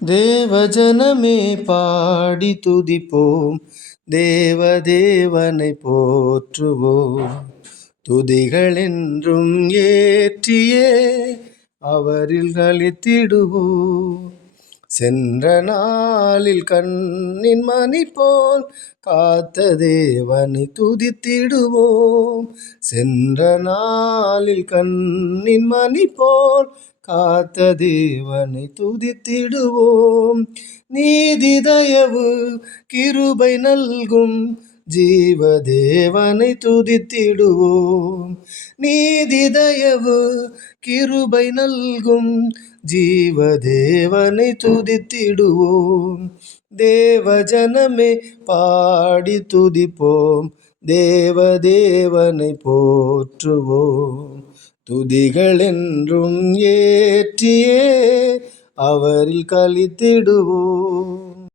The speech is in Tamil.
தேவஜனமே பாடி துதிப்போம், தேவதேவனை போற்றுவோம். துதிகள் என்றும் ஏற்றியே அவரில் களித்திடுவோம். சென்ற நாளில் கண்ணின் மணி போல் காத்த தேவனை துதித்திடுவோம். சென்ற நாளில் கண்ணின் மணி போல் காத்த தேவனை துதித்திடுவோம். நீதி தயவு கிருபை நல்கும் ஜீவ தேவனை துதித்திடுவோம். நீதி தயவு கிருபை நல்கும் ஜீவ தேவனை துதித்திடுவோம். தேவஜனமே பாடி துதிப்போம், தேவதேவனை போற்றுவோம். துதிகள் என்றும் ஏற்றியே அவரில் களித்திடுவோம்.